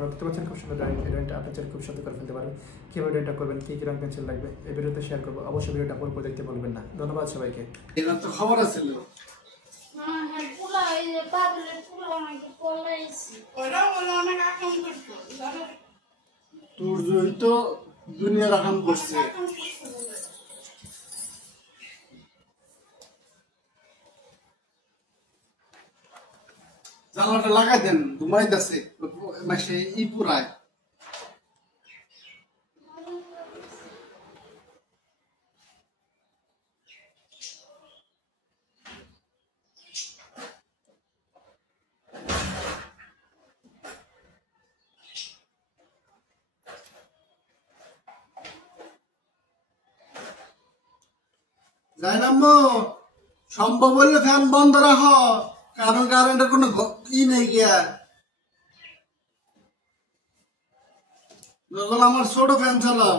আপনারা দেখতে পাচ্ছেন খুব সুন্দর ড্রয়িং। এই ড্রয়িংটা আপনি চাইলে খুব সুন্দর করে ফেলতে পারেন। কীভাবে ড্রয়িংটা করবেন, কী কী রং পেন্সিল লাগবে এই ভিডিওতে শেয়ার করবো। অবশ্যই ভিডিওটা পুরো দেখতে বলবেন না। ধন্যবাদ সবাইকে। এটা তো খবর আছে তোর জন্য তো দুনিয়ার আকাম করছে। জানলাটা লাগাই দেন, ঘুমাইতেছে মাসে ই পুরায়। জাইনাম্মু সম্ভব হলে ফ্যান বন্ধ রাখো, কারণ কারেন্টের কোনো ই নেই গিয়া। যখন আমার ছোট ফ্যান চালাও।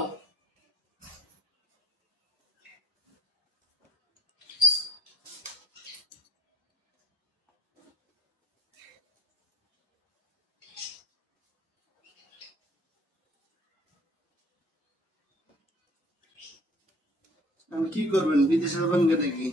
আমি কি করবেন, বিদেশে যাবেন নাকি?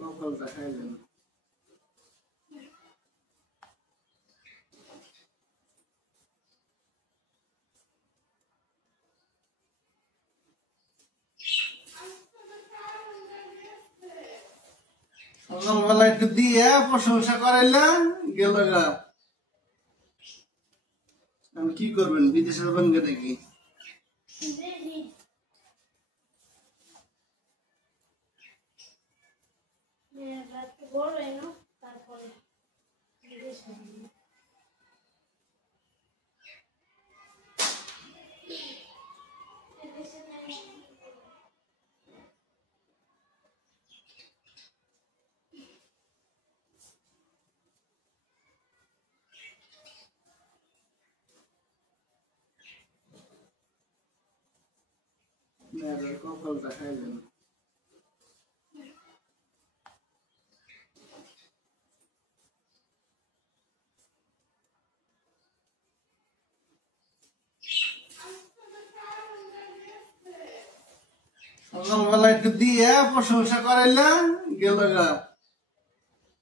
কপাল দেখাইলেন। সকালবেলা একটু দিয়ে প্রশংসা করাইলেন গেল গা। আমি কি করবেন, বিদেশে যাবেন নাকি? কপাল দেখাইলেন। সকালবেলা একটু দিয়ে প্রশংসা করাইলেন গেল গা।